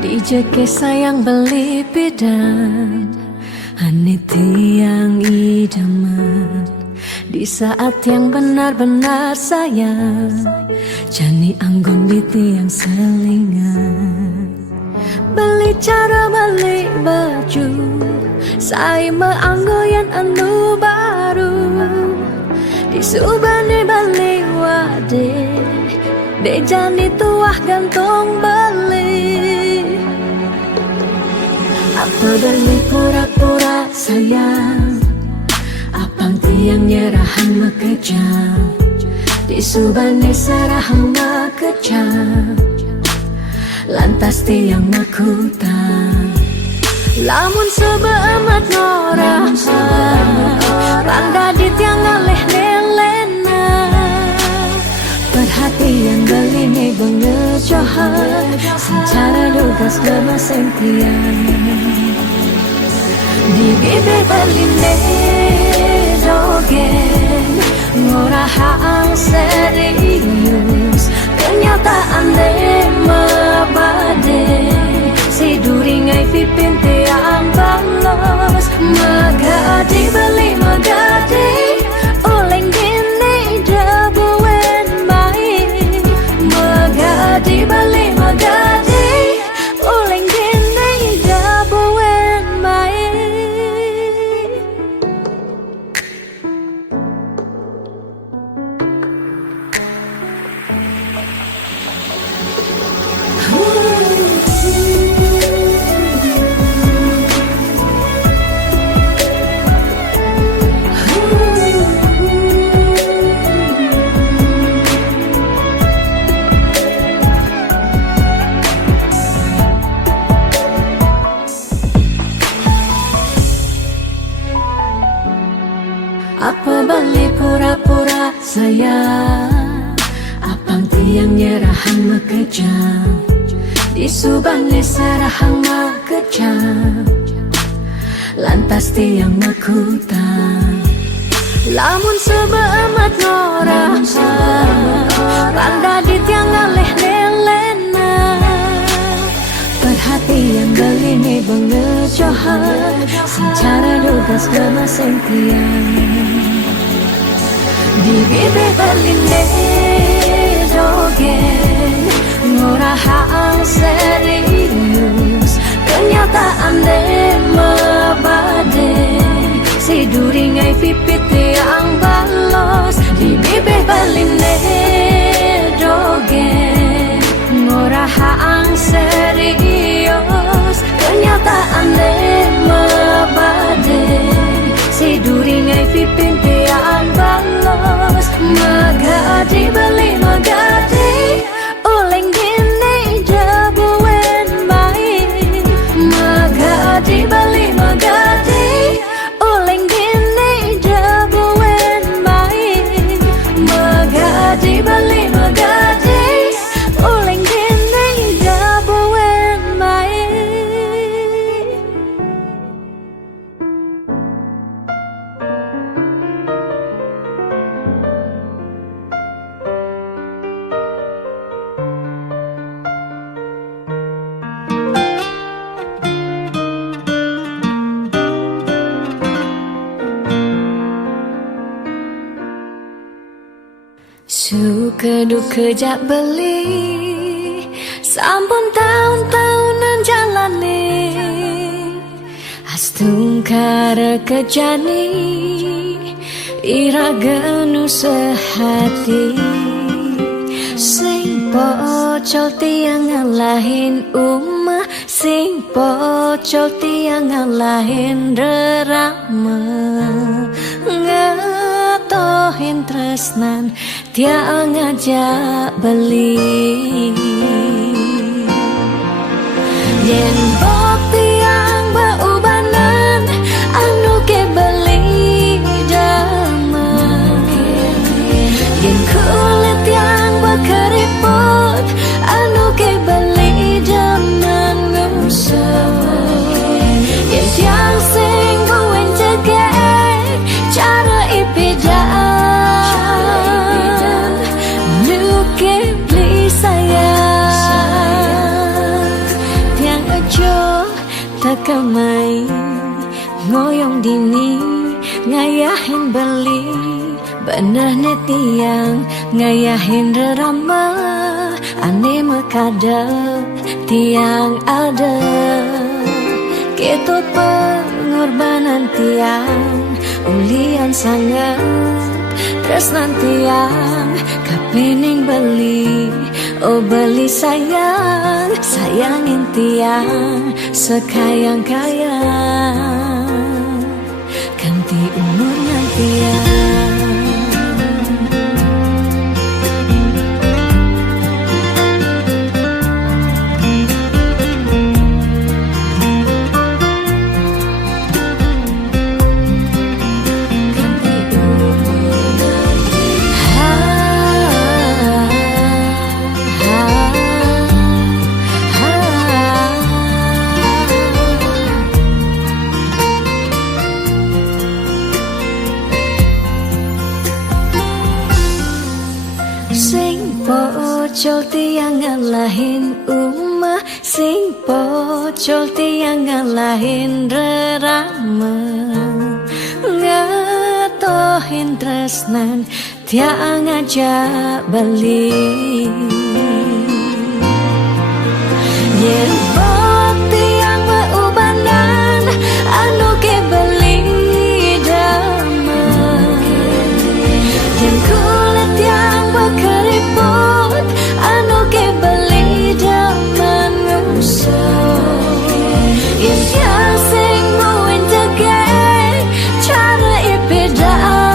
Dijeke sayang beli bidan Ane tiang idaman di saat yang benar-benar sayang Jani anggon di tiang selingan Beli cara beli baju Saya meanggoyan anu baru Disubani beli wade De jani tuah gantung beli Apa beli pura-pura sayang Apang tiang nyerahan mekejam Disubani serahan mekejam Lantas tiang makutan Lamun sebeamat norah Randa di tiang ngaleh nelena Perhatian beli nih bengejohan Secara lugas memaseng tiang Di bibir beli jogen Ngorahang serius Kenyataan deh mabade Si duringai pipin tiang balos Magadi beli magadi Oleng gini dabuen baik Magadi beli magadi Oleng gini dabuen baik Apa beli pura-pura sayang Apang tiang nyerahan mekejam Disubani serahan mekejam Lantas tiang makutan Lamun sebeamat norah Randa di tiang ngaleh nelena Perhatian beli nih bengejohan Secara lugas memaseng tiang Di bibir beli jogen Ngorahang serius Kenyataan deh mabade Si duringai pipit tiang balos Di bibir beli jogen Ngorahang serius Kenyataan deh mabade Si duringai pipin tiang balos Magadi beli magadi Oleng gini dabuen baik Magadi beli magadi Oleng gini dabuen baik Magadi beli magadi Oleng gini dabuen baik Suka duka jak beli Sampun tahun-tahunan jalani Astung kara kejani Ira genu sehati Sing pocol tiang ngalahin umah Sing pocol tiang ngalahin rerama Ngatohin tresnan tiang ngajak beli Yen bok tiang beubanan Anu ke beli daman Yen kulit yang berkeriput Anu ke beli daman ngusut Yen tiang sing buen jegek Cara ipidan Nuke beli tekamai ngoyong dini ngayahin beli bener netiang ngayahin rerama ane makadap tiang ada keto pengorbanan tiang ulian sangat tresnan tiang kapening beli oh beli sayang sayangin tiang sekayang-kayang ganti umurnya tiang. Pocol tiang ngalahin umah sing pocol tiang ngalahin rerama ngatohin tresnan tiang ngajak beli yen bok tiang beubanan anu ke beli dama yen kulit tiang bekeriput anu ke beli daman ngusuk yen tiang sing muin tegay cara ipedaan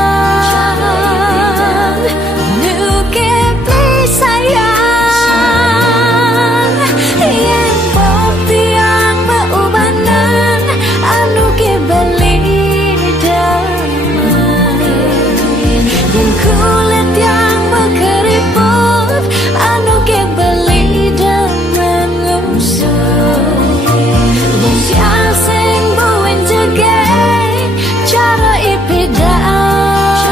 nu ke beli sayang yen bok tiang beubanan anu ke beli daman yen kulit tiang bekeriput anu ke beli daman ngusuk yen tiang sing buin jegay cara ipedaan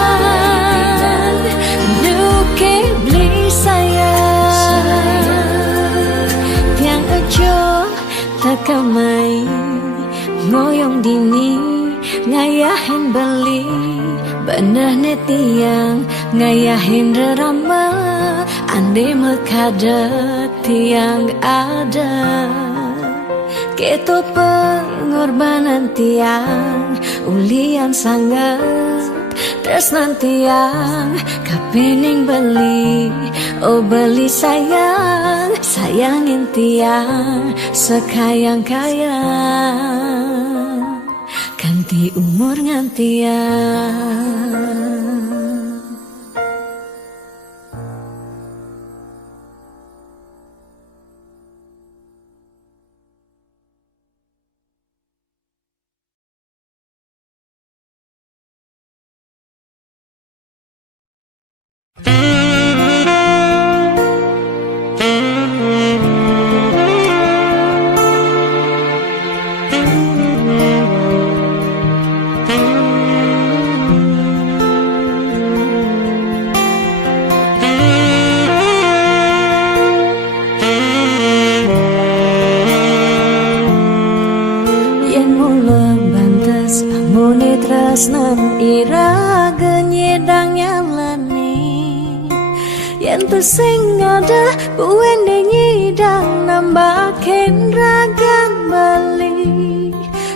nu ke beli sayang tiang aja tekamai ngoyong dini ngayahin beli bener netiang ngayahin rerama ande mekadat tiang ada keto pengorbanan tiang ulian sangat tresnan tiang kapening beli oh beli sayang sayangin tiang sekayang-kayang ganti umur ngantiang. Tresnan iraga nyedang nyalani yen sing ada buende nyidang nambahin ragan bali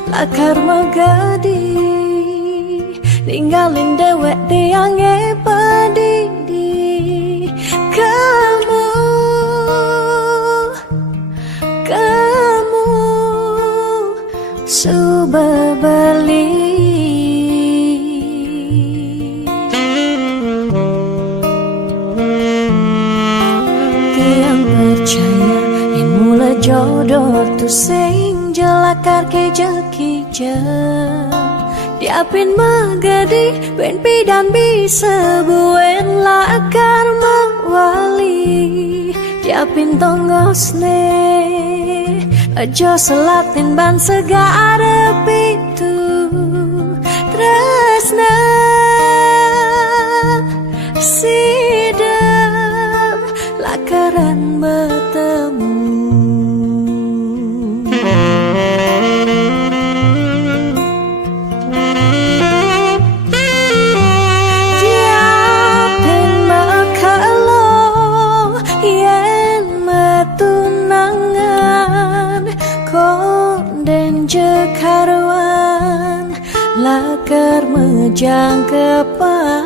lakar magadi ninggalin dewek tiang padidi kamu suba bali jodoh tu sing jelakar ke jekija diapin magadi ben pidan bisa buen lakar mawali diapin tongosne aja selatin ban segara pitu tresna sidam lakaran bertemu jekaruan lakar mejang kepan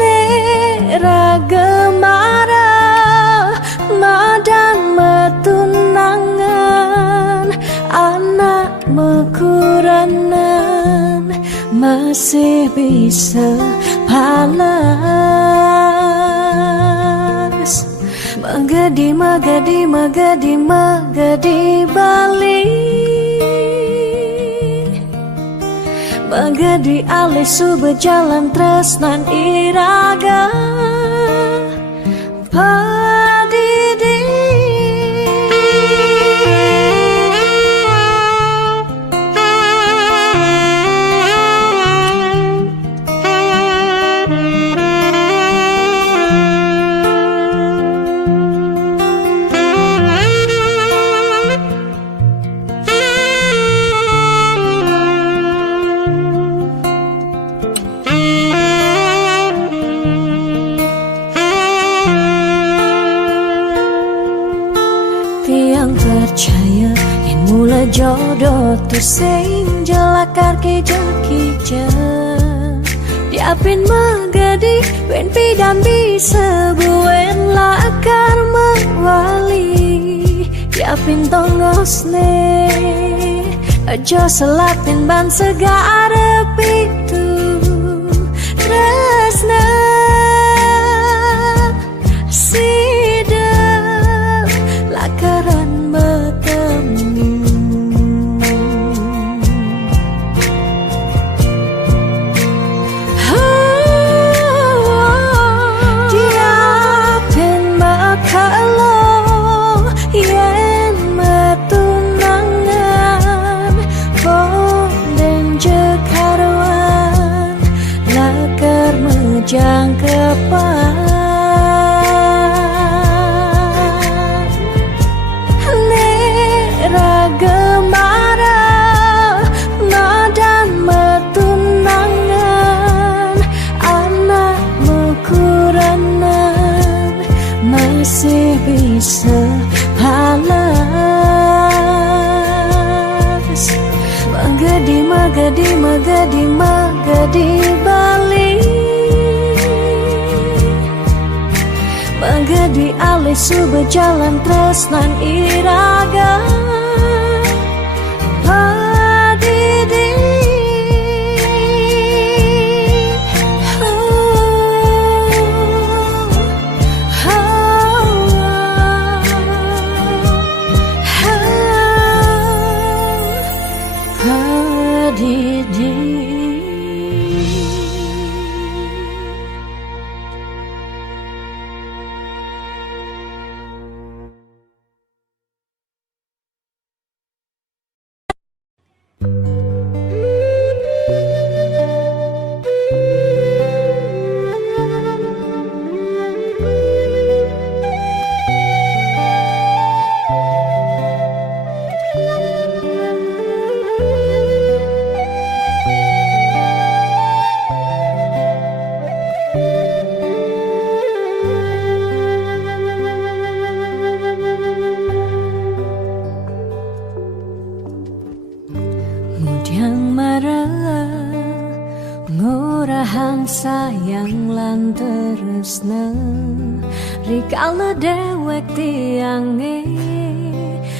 nera gemara madan metunangan anak mekuranan masih bisa palas magadi magadi magadi magadi Bali magadi alisu berjalan tresnan iraga padidi tiang percaya yang mula jodoh tu sing jelakar kija-kija diapin magadi wen pidam bisa buen lakar mewali diapin tongos ne aja selatin ban segara pitu tresna lakaran bertemu diapin bakalo yen metunangan bonden jekaruan lakar mejang kepan gemara nadan metunangan anak mekuranan masih bisa palas magadi magadi magadi magadi Bali magadi alisu berjalan tresnan iraga padidi padidi sayang lan tresna rikala dewek tiange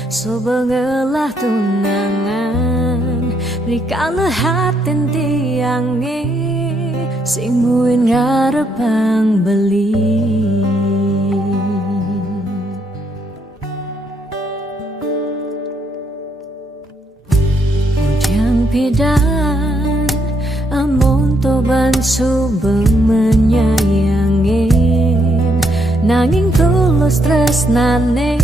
so bengelah tunangan rikala hatin tiange sing muin ngarepang beli ujang pidan amun toban subeng menyayangin nanging tulus tresnane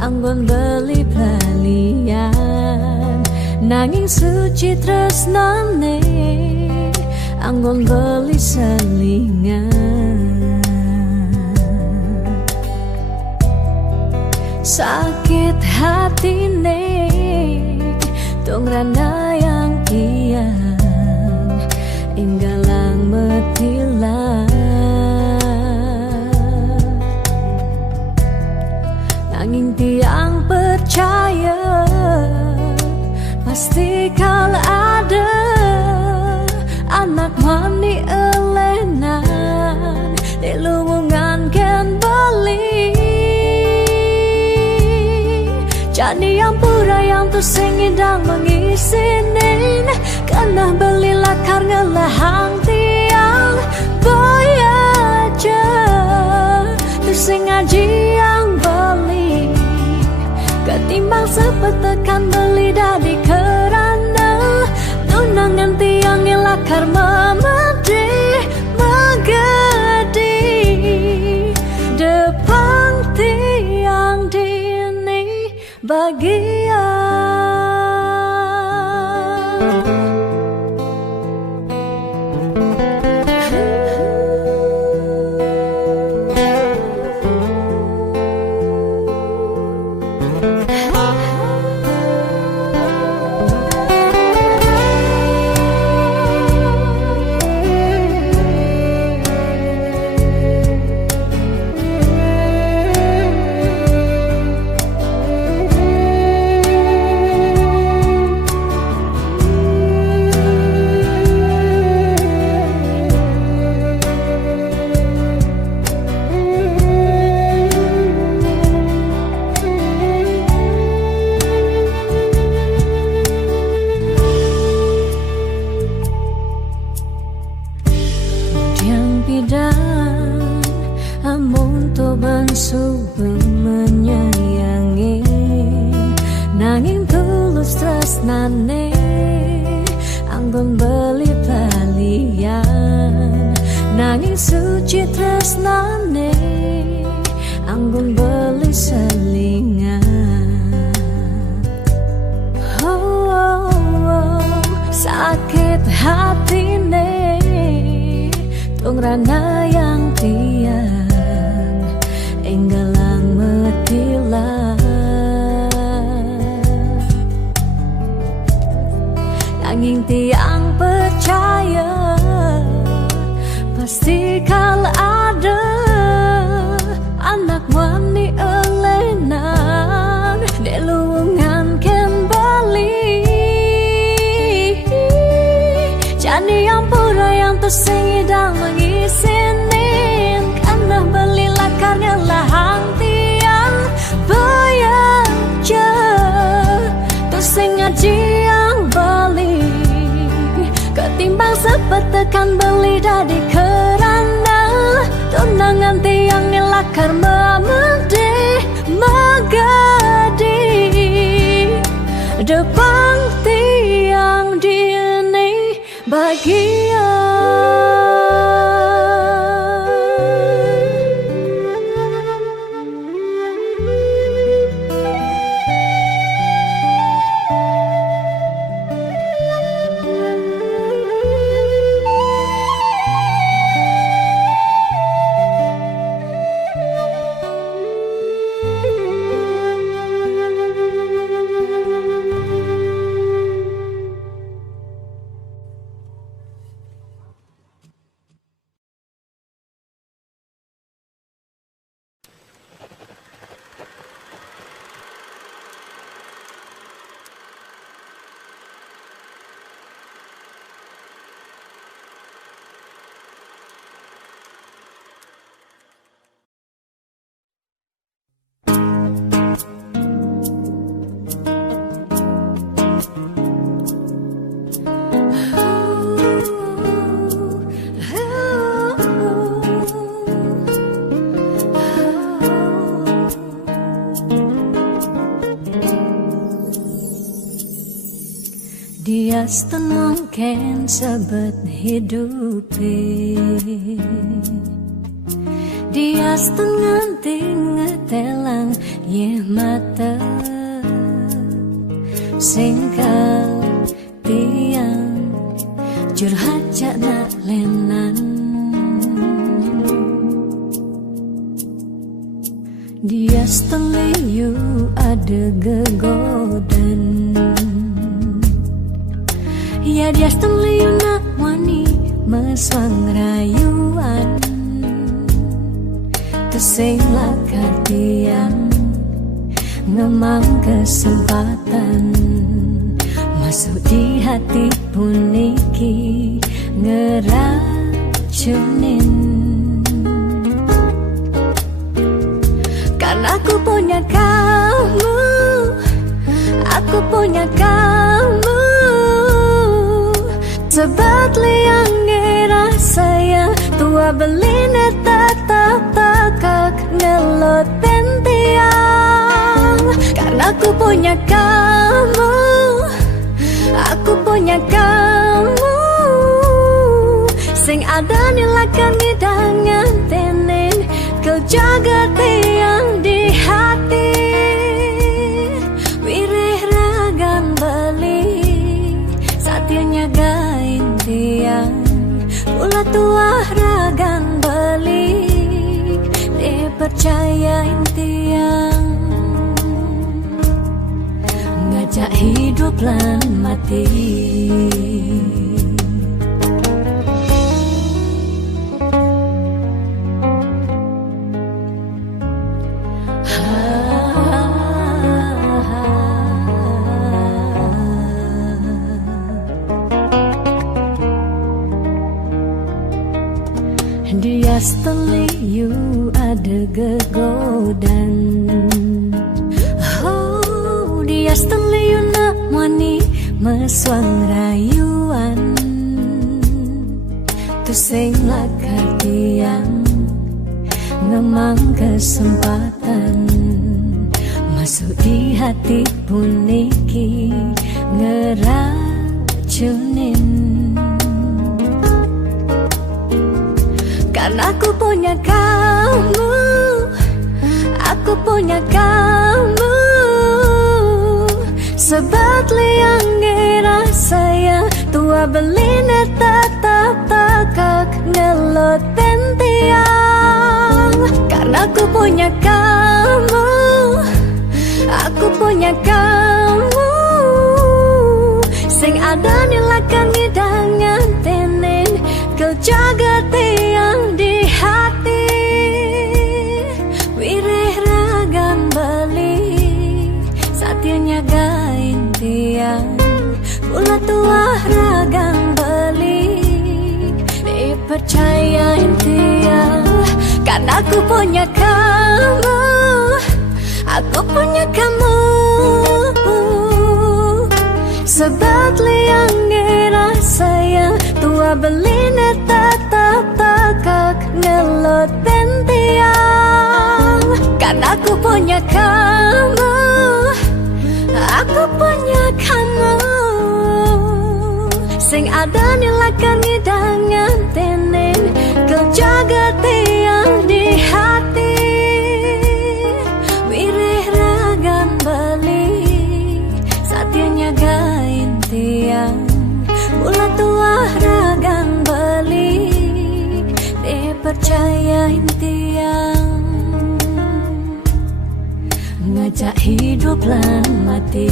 anggon beli balian nanging suci tresnane anggon beli selingan sakit hatine tong rana yang kian inggalang metilah Jani yang pura yang tu singidang mengisinin Kena belilah karena lahang tiang Boyaja Tu sengaji yang beli Ketimbang sepetekan beli dari kerana Tunangan tiang elakar memedi Megedi Depan tiang dini bagian Amun to bangsu menyayangi Nanging tulus tresnane Anggun beli balian Nanging suci tresnane Anggun beli selingan Sakit hatine Tungrana yang tiang Enggalang metilah Nanging tiang percaya Pasti kal ada Anak wani elenan Deluungan kembali Jani yang pura yang tersingidang mengisinin Karena belilah karena lahang tiang Bayaja tersengaja yang beli Ketimbang sepetekan beli dari kerana Tunangan tiang nilakar memedi Megadi Depan tiang dini bagian Dia mungkin sebet hidupi Dia nganti ngetelang ye mata Singkal tiang curhat jana lenan Dia liu ada gegodan Ya dia liu nak wani meswang rayuan Tesing lakar tiang ngemang kesempatan Masuk di hati puniki ngeracunin Karena aku punya kamu aku punya kamu. Sebab liang sayang tua beline tetap tekak ngelot tiang. Karena aku punya kamu, aku punya kamu. Sing ada nilakan hidangan tenin, kau jaga tiang di hati. Wirih ragan beli saatnya gain tiang. Ulah tua ragan balik, dipercayain tiang. Ngajak hidup lan mati. Dia seteliu ada gegodan. Oh, dia seteliu nak wani meswang rayuan. Tu sing lakar tiang ngemang kesempatan masuk di hati puniki ngeracunin. Karena aku punya kamu, aku punya kamu. Sebab liang sayang tua beline tetap tekak ngelot tiang. Karena aku punya kamu, aku punya kamu. Sing ada nilakan hidangan tenin, kau jaga tiang di hati. Wirih ragan beli saatnya gain tiang. Ulah tua ragan beli, dipercayain tiang. Karena aku punya kamu, aku punya kamu. Sebab liang sayang tua beline tetap tekak ngelot tiang. Karena aku punya kamu, aku punya kamu. Sing ada nilakan hidangan tenin, kau jaga tiang di hati. Wirih ragan beli saatnya gain tiang. Ulah tua ragan beli, dipercayain tiang. Ngajak hidup lan mati.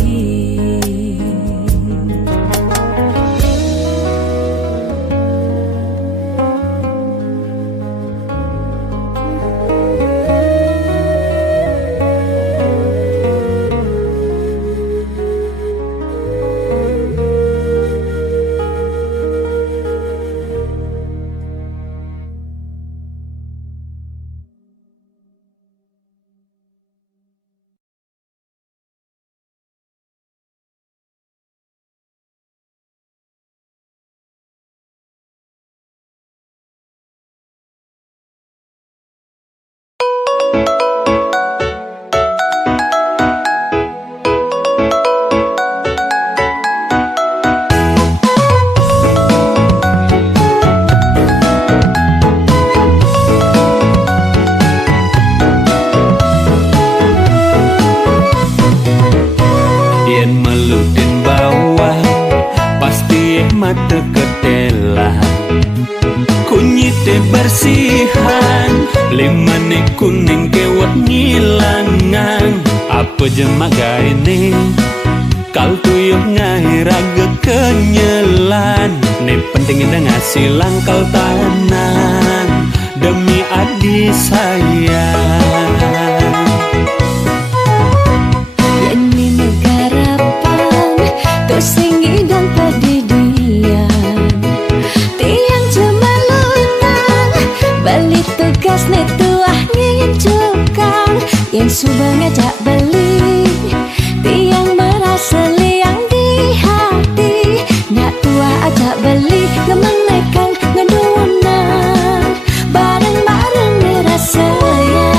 mata ketela kunyite bersihan limane kuning kewat ngilangan apa jemaga ini kal tuyuh ngahiraga kenyelan ne penting indah ngasih langkal tanan demi adik sayang. Singgi dan pedidian tiang cemalutan balik tugas netuah ngincukan yang subang ngajak beli tiang merasa ngajak beli ngemenekang ngeduwunang bareng-bareng ngerasayang.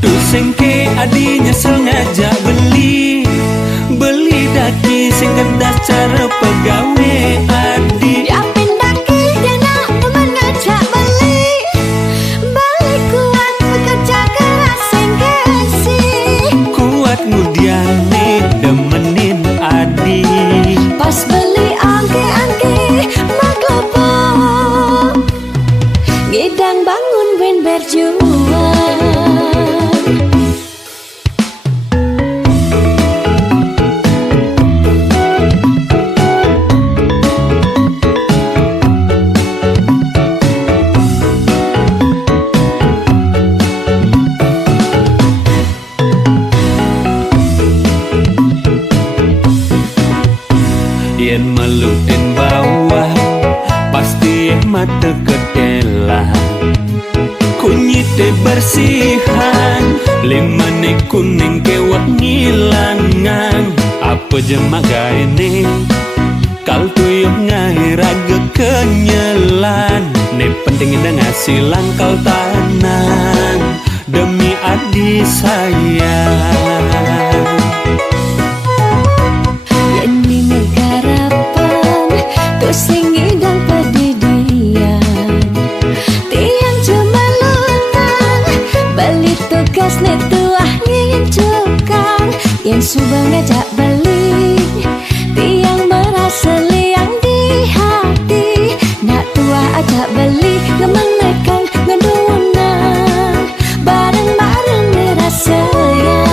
Tuh sengke adi nyesel ngajak beli daki sing kedah cara pegawe adi. Diapin daki dia nak temen ngajak beli balik kuat bekerja keras sengkesi Kuat ngudiane demenin adi. pas beli angke-angke maklopo ngidang bangun ben berjuang. Yen melutin bawah pasti mata kedela kunyite bersihan limane kuning kewak ngilangan apa jemak gaene kal tuyuh ngai raga kenyelan ne penting ida ngasilan kal tanang demi adi sayang. Sing idang pedidian tiang cuma lutang balik tugas netuah ngincukan yang subang ngajak balik tiang merasa liang di hati nak tua ajak beli ngemenekang ngeduwunang bareng-bareng ngerasayang.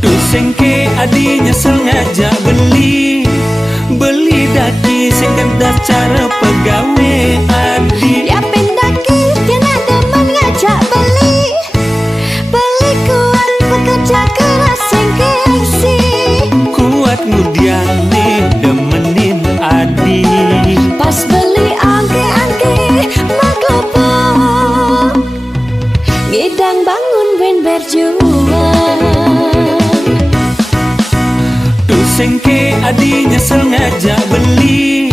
Tuh sengke adi nyesel ngajak beli daki sing kedah cara pegawe adi. Diapin daki dia nak demen ngajak beli kuat bekerja keras sengkesi Kuat ngudiane demenin adi. pas beli angke-angke maklopo ngidang bangun ben berjuang. Tuh sengke adi nyesel ngajak beli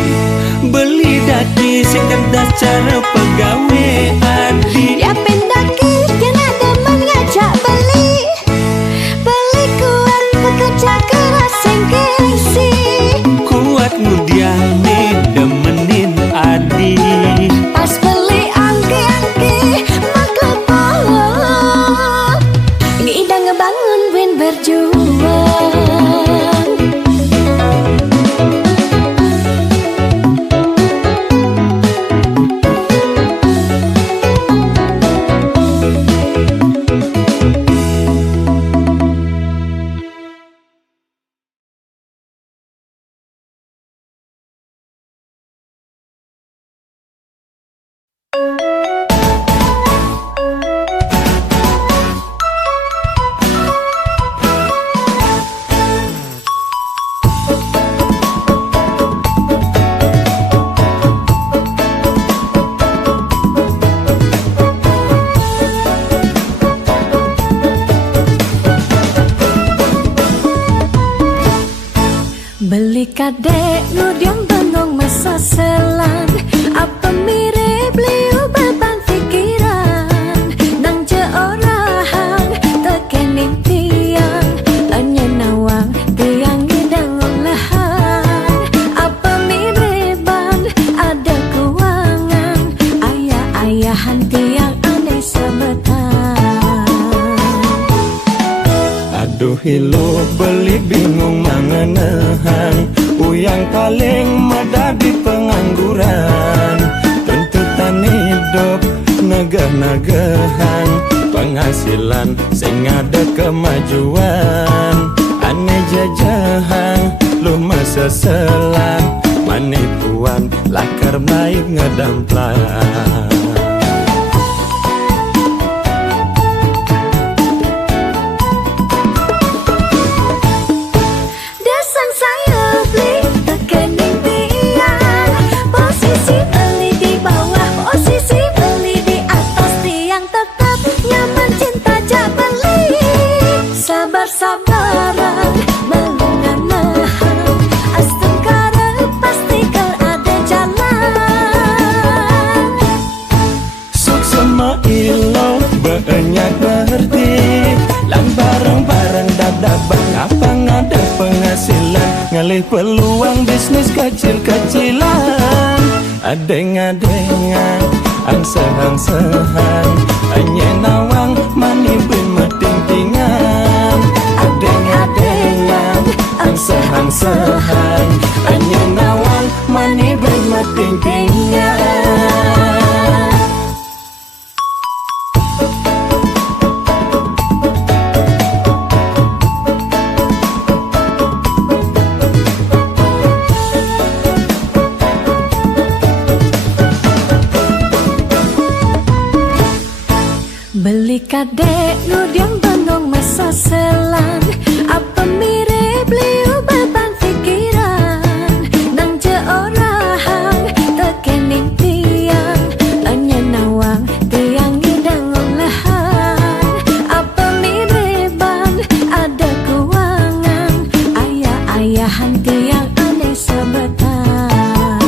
daki sing kedah cara pegawe adi. Diapin daki dia nak demen ngajak beli kuat bekerja keras sengkesi Kuat ngudiane demenin adi. pas beli angke-angke maklopo ngidang ngebangun ben berjuang. Beli kadek ngudiang bengong masa selang apa mirip beliau beban pikiran nang je orang tekening tiang hanya nawang tiang ngidang olahan apa mireban ada keuangan ayah-ayahan tiang aneh sebetan. Aduh hilo beli bingung mangenahan uyang paling medadi pengangguran tuntutan hidup nagah-nagahan penghasilan sing ada kemajuan aneh jajahan lu masa selan manipuan lakar baik ngedamplan. Sabar-sabaran ngalih peluang bisnis kecil-kecilan. Adeng-adengan, angsehan-sehan, hanya nawang mani bin meting-tingan. Adeng-adengan, angsehan-sehan, hanya nawang mani bin meting-tingan. Beli kadek nudiang bandung masa selan, apa mirip liu beban pikiran. Nang je orang tekening tiang, anya nawang tiang ngidang olahan. Apa miriban ada keuangan, ayah-ayahan tiang aneh sebetan.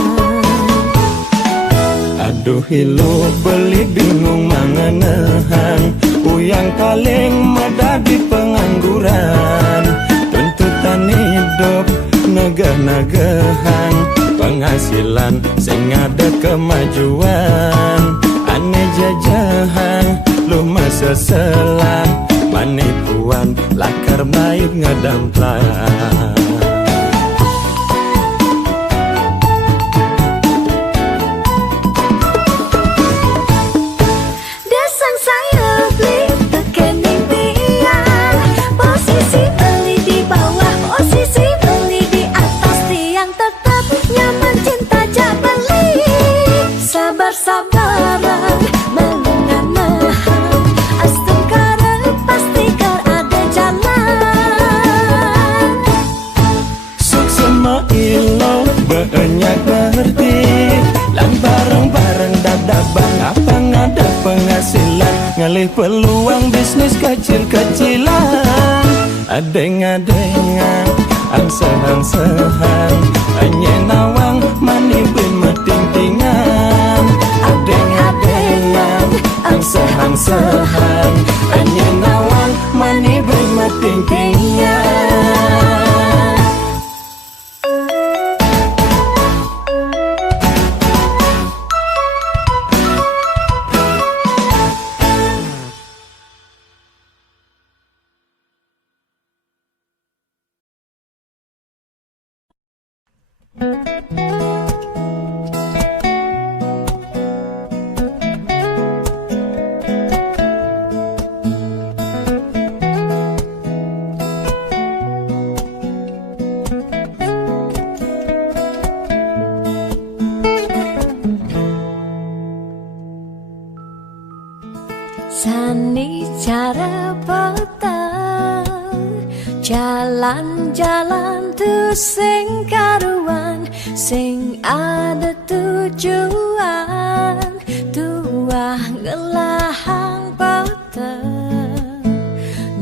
Aduh hilu beli bingung mangenehan, uyang kaleng medadi pengangguran. Tuntutan hidup negah-negahan, penghasilan sing ada kemajuan. Aneh jajahan lu masa selang, penipuan lakar baik ngedamplang. Sabar-sabaran, melungan-nahan, astengkara pasti ada jalan. Suksema ilo banyak berarti, lan bareng-bareng dadabang apa ngada penghasilan, ngalih peluang bisnis kecil-kecilan. Adeng-adengan, angsehan-sehan, hanya nawang mani bin meting-tingan. Adeng-adengan, angsehan-sehan, hanya nawang mani bin meting-tingan. Sani cara petang, jalan-jalan tu sing karuan, sing ada tujuan, tuah ngelahang petang.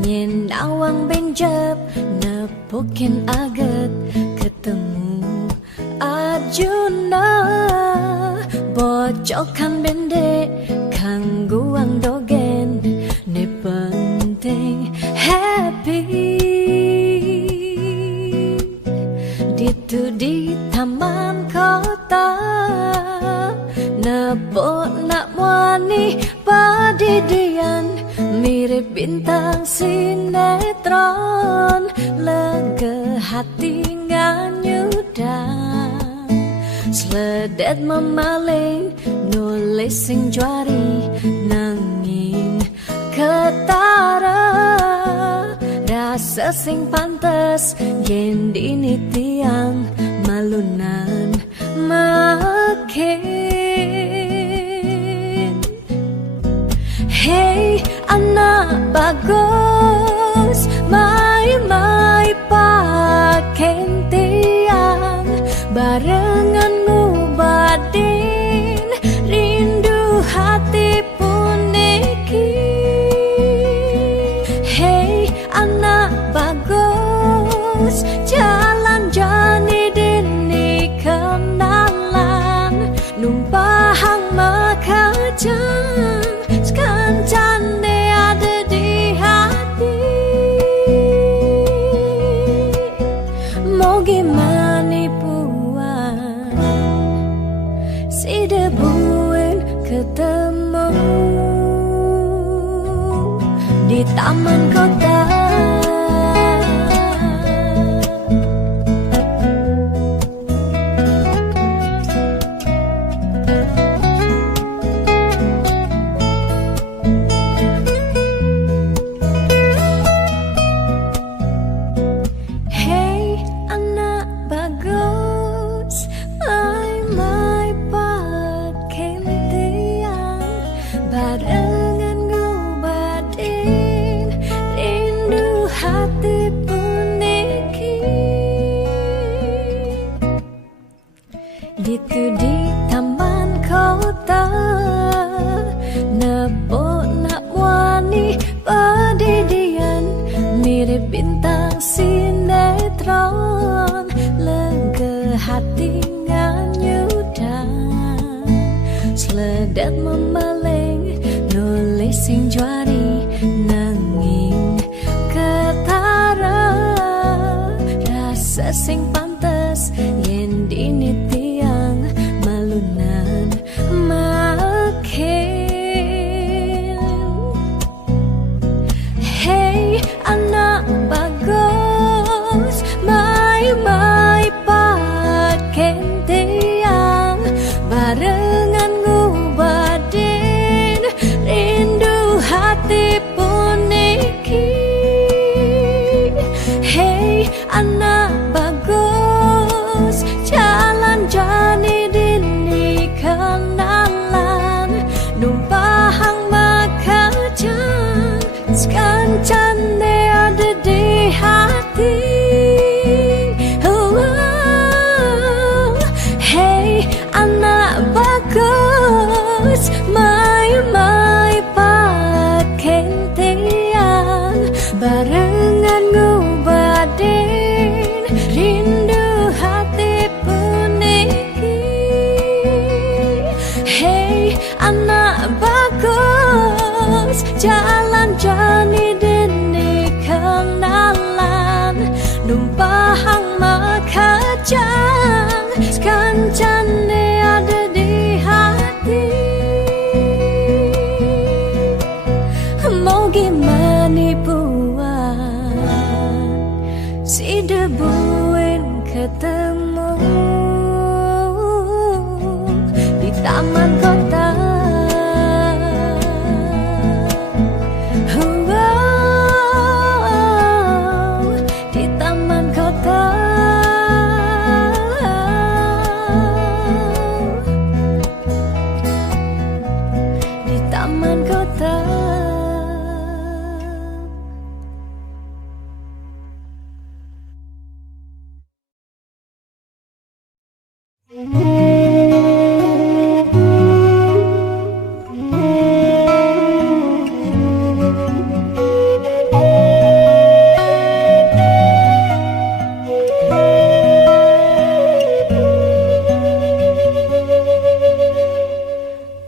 Nyen awang benjep nepukin aget, ketemu Arjuna, bocokan bendek kangguang dogen, ne penting happy. Ditu di taman kota, nebo nak wani padidian, mirip bintang sinetron, lega hati nganyudan. Sledet memaling, nulis sing juari, nanging ketara, rasa sing pantes, yen dini tiang malunan makin. Hey anak bagus, mai-mai paken tiang, barenganmu badin, rindu hati pun neki. Hey anak bagus, jalan jani dini ke debuin ketemu di taman kota. Hey anak bagus, my pakai tiang barengan ngobatin rindu hati puniki. Ditu di taman kota, nepok nak wani padidian mirip bintang sinetron, lega hati nganyudan, seledat memeleng nulis sing juari nanging ketara rasa sing pantes yen dini tiang malunan makin. Hey anak bagus, my pakai tiang barengan ngubadin rindu hati puniki. Hey anak bagus, jalan jani dini kenalan numpahang makajang sekancan ada di hati. Hey anak bagus, my pakai tiang barengan ngubadin rindu hati puniki. Hey anak bagus, jalan jani dini kenalan numpahang makajang sekancan ada di hati. Mau gimana buat si debuin ketemu di taman kota. Di taman kota. Di taman kota.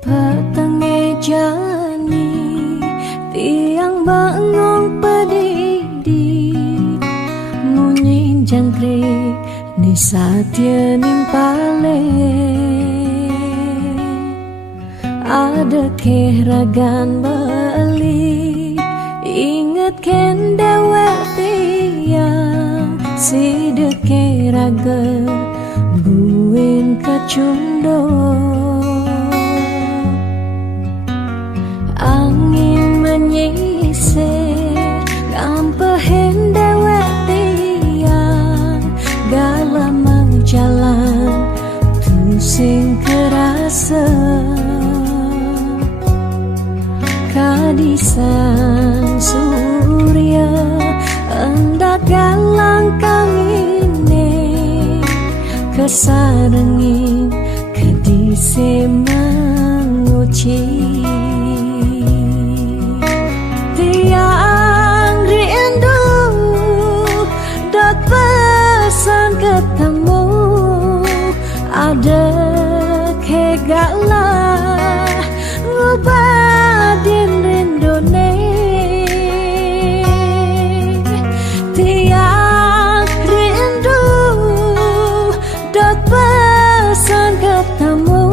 Petenge jani tiang bangong pedidi munyi jangkrik ni satya nimpale ada keragan beli inget ken dewek tiang si dekeraga buin kacundo. Angin menyisir kampehen dewek tiang galamang jalan tusing kerasa kadisan surya endak galang kangine kesarengi kedise manguci. Tiang rindu dot pesan ketemu ada kegalah ngubadin rindone. Tiang rindu dot pesan ketemu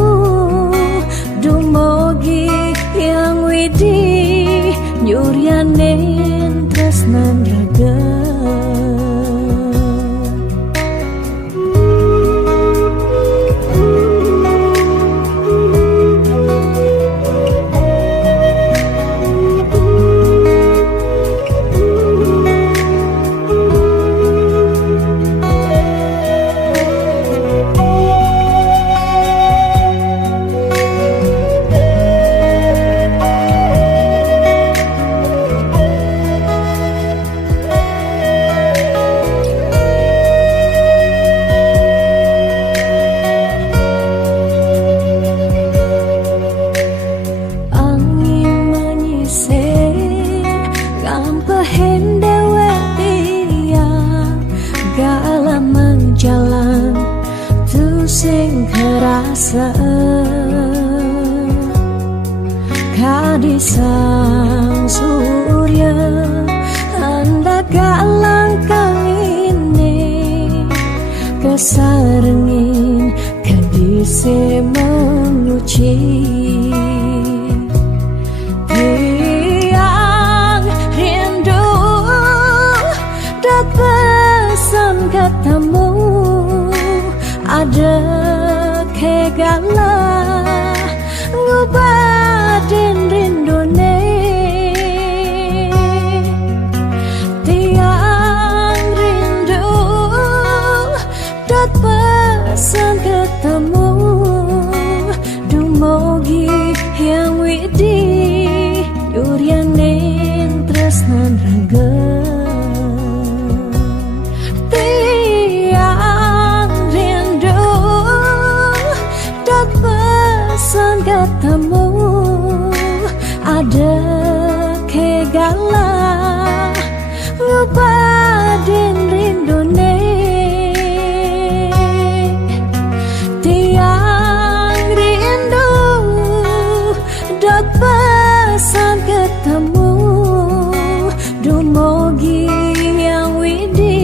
sing kerasa kadi sang surya hendak langkah ini kesarengin kadi se menguci tiang rindu dat pesan katamu ada kegala ngubadin rindune tiang rindu dat pesan ketemu dumogi yang widi yuryanin tresnan raga ketemu ada kegala ngubadin rindune tiang rindu dot pesan ketemu dumogi yang widi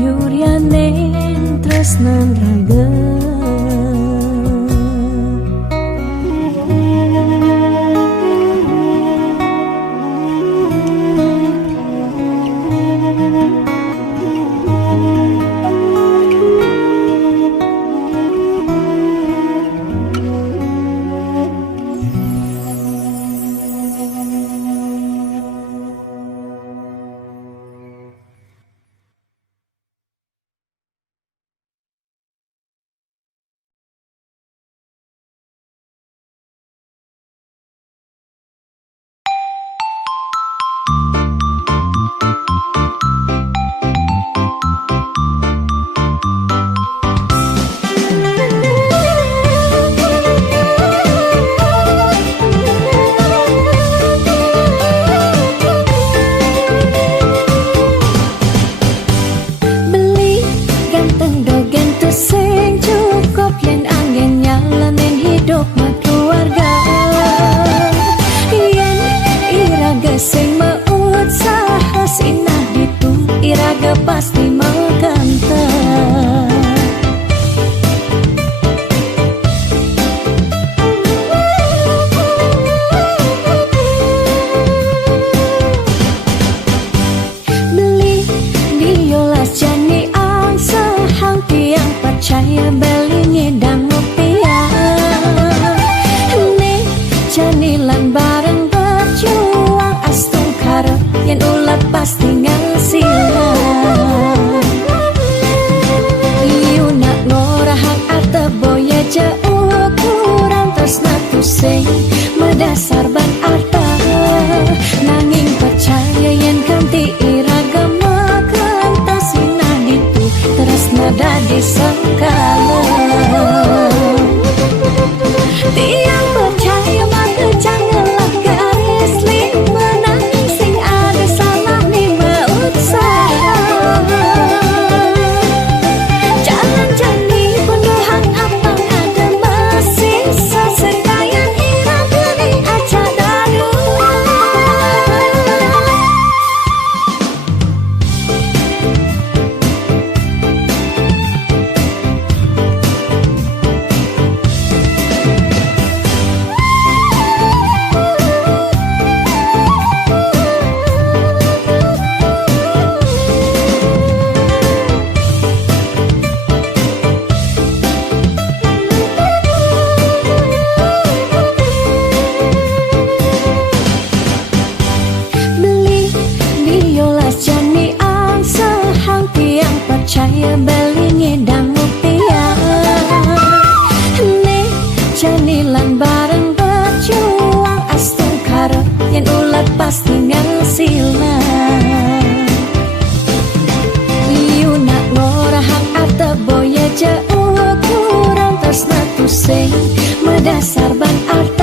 yuryanin tresnan raga pasti mengkanta beli biolas jani angsa hang tiang percaya beli ngedang rupiah ne janilan bareng berjuang astung karep yang ulat pasti ngasilah ukuran tresna tusing medasar ban arta nanging percaya yen kanti iragama kantasina ditu tresna dadi sekala tiang percaya maka janganlah garis lima sing ada salah ni berusaha jalan jani penuhan apa sesengkayan irama ni aja dadu percaya beli ngedang rupiah ne janilan bareng berjuang astung karep yang ulat pasti ngasilah iuna ngorahang arta boya jauh kurang tresna tusing medasar ban arta